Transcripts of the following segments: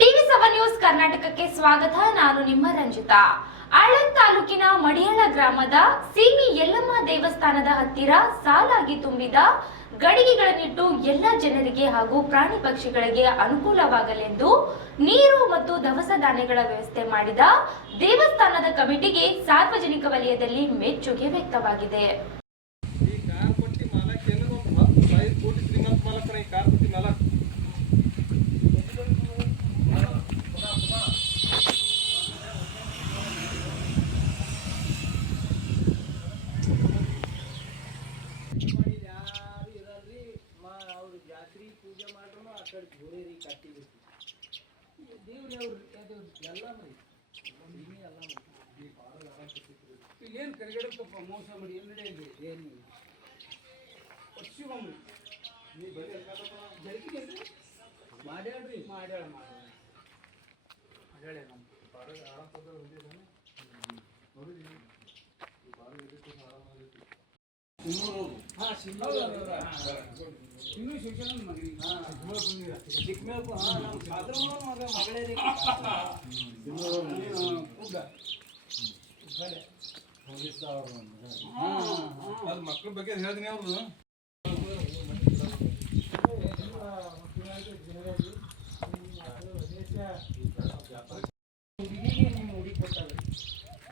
ಟಿವಿ7 news ಕರ್ನಾಟಕಕ್ಕೆ ಸ್ವಾಗತ. ನಾನು ನಿಮ್ಮ ರಂಜಿತಾ. ಆಳಂದ್ ತಾಲೂಕಿನ ಮಡಿಯಾಳ ಗ್ರಾಮದ ಸೀಮಿ ಯಲ್ಲಮ್ಮ ದೇವಸ್ಥಾನದ ಹತ್ತಿರ ಸಾಲಾಗಿ ತುಂಬಿದ ಗಡಿಗೆಗಳನ್ನಿಟ್ಟು ಎಲ್ಲ ಜನರಿಗೆ ಹಾಗೂ ಪ್ರಾಣಿ ಪಕ್ಷಿಗಳಿಗೆ ಅನುಕೂಲವಾಗಲೆಂದು ನೀರು ಮತ್ತು ದವಸ ಧಾನ್ಯಗಳ ವ್ಯವಸ್ಥೆ ಮಾಡಿದ ದೇವಸ್ಥಾನದ ಕಮಿಟಿಗೆ ಸಾರ್ವಜನಿಕ ವಲಯದಲ್ಲಿ ಮೆಚ್ಚುಗೆ ವ್ಯಕ್ತವಾಗಿದೆ. ಜಾತ್ರೆ ಪೂಜೆ ಮಾಡ್ರು ಆ ಕಡೆ ಗೋರೇರಿ ಕಟ್ಟಿಬಿಟ್ಟು ದೇವ್ರಿ ಅವ್ರು ಎಲ್ಲ ಮರಿ ಇಲ್ಲೇನು ಕರಿಗಡಪ್ಪ ಮೋಸ ಮಾಡಿ ಏನು ನಡೆಯಲಿ ಏನು ವರ್ಷಿಗೊಮ್ಮೆ ನೀವು ಬರೀ ಜರಿಕೆ ಮಾಡ್ಯಾಳ್ರಿ ಮಾಡ್ಯಾಳ ಮಾಡ್ಯಾಳೆ ನಮ್ಮ ಇನ್ನೂ ಶಿಕ್ಷಣ ಮಗನಿಗೆ ಚಿಕ್ಕಮೇಳಪ್ಪ ನಮ್ಮ ಸಾಧನ ಮಗಳೇ ಅದು ಮಕ್ಕಳ ಬಗ್ಗೆ ಹೇಳ್ತೀನಿ ಅವ್ರದ್ದು ಹುಡುಗಿಗೆ ನೀವು ಹುಡುಗಿ ಕೊಟ್ಟಾಗ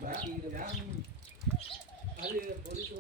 ಬಾಕಿ ಅಲ್ಲಿ ಪೊಲೀಸ್